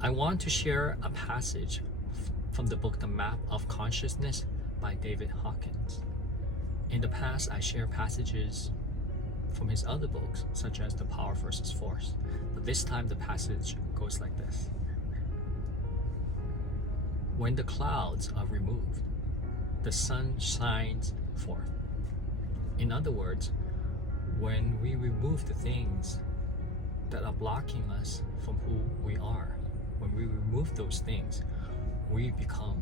I want to share a passage from the book The Map of Consciousness by David Hawkins. In the past, I share passages from his other books, such as The Power versus Force. But this time the passage goes like this. When the clouds are removed, the sun shines forth. In other words, when we remove the things that are blocking us from who we are, when we remove those things, we become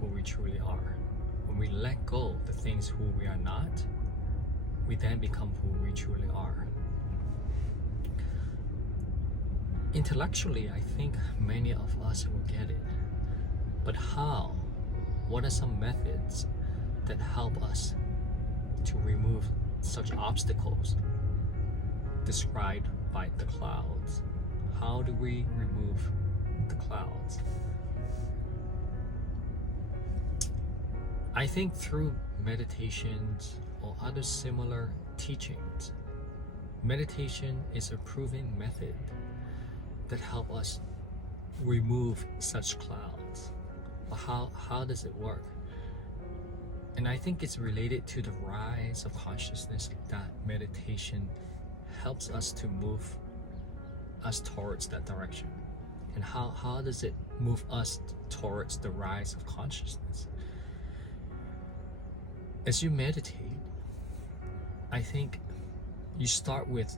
who we truly are. When we let go the things who we are not, we then become who we truly are. Intellectually, I think many of us will get it. But how? What are some methods that help us to remove such obstacles described by the clouds? How do we remove the clouds? I think through meditations or other similar teachings. Meditation is a proven method that help us remove such clouds. But how does it work? And I think it's related to the rise of consciousness that meditation helps us to move us towards that direction. And how does it move us towards the rise of consciousness? As you meditate, I think you start with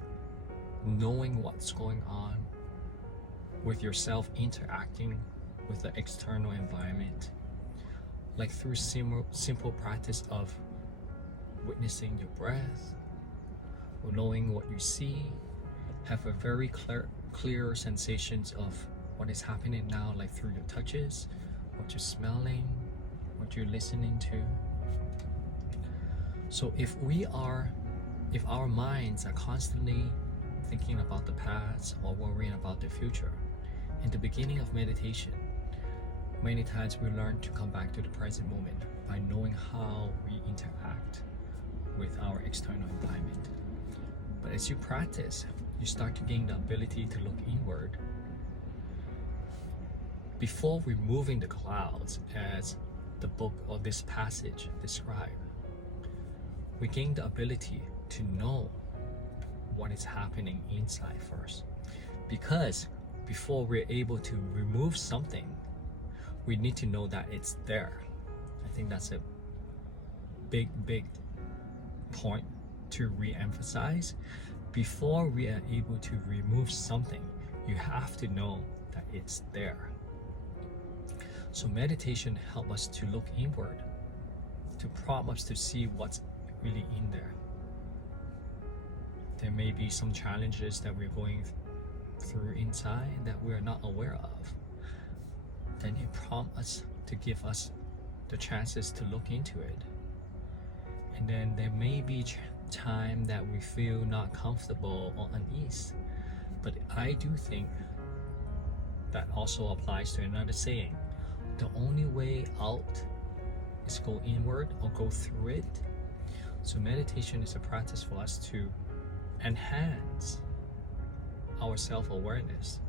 knowing what's going on with yourself, interacting with the external environment, like through simple practice of witnessing your breath, or knowing what you see, have a very clear sensations of what is happening now, like through your touches, what you're smelling, what you're listening to. So if our minds are constantly thinking about the past or worrying about the future, in the beginning of meditation, many times we learn to come back to the present moment by knowing how we interact with our external environment. But as you practice, you start to gain the ability to look inward. Before removing the clouds, as the book or this passage describe, we gain the ability to know what is happening inside first. Because before we're able to remove something, we need to know that it's there. I think that's a big point to re-emphasize. Before we are able to remove something, you have to know that it's there. So meditation helps us to look inward, to prompt us to see what's really in there. There may be some challenges that we're going through inside that we're not aware of. Then it prompts us to give us the chances to look into it. And then there may be time that we feel not comfortable or unease. But I do think that also applies to another saying. The only way out is go inward or go through it. So meditation is a practice for us to enhance our self-awareness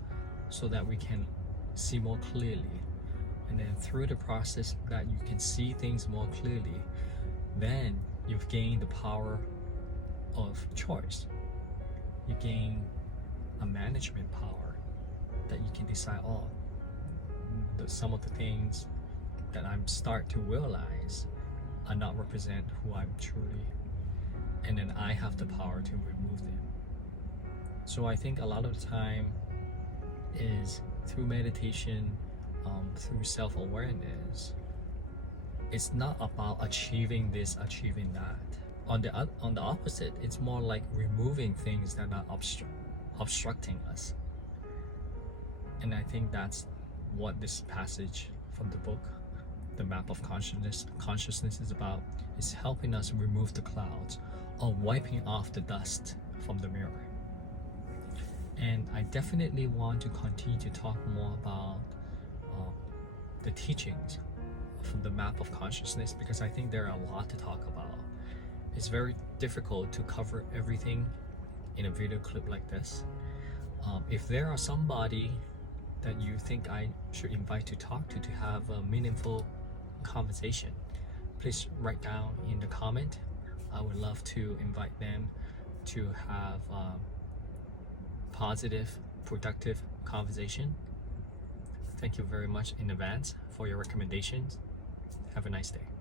so that we can see more clearly. And then through the process that you can see things more clearly, then you've gained the power of choice. You gain a management power that you can decide, some of the things that I'm start to realize are not represent who I'm truly, and then I have the power to remove them. So I think a lot of the time is through meditation, through self-awareness. It's not about achieving this, achieving that. On the opposite, it's more like removing things that are obstructing us. And I think that's what this passage from the book, The Map of Consciousness is about. Is helping us remove the clouds or wiping off the dust from the mirror. And I definitely want to continue to talk more about the teachings from the Map of Consciousness, because I think there are a lot to talk about. It's very difficult to cover everything in a video clip like this. If there are somebody that you think I should invite to talk to have a meaningful conversation, please write down in the comment. I would love to invite them to have positive, productive conversation. Thank you very much in advance for your recommendations. Have a nice day.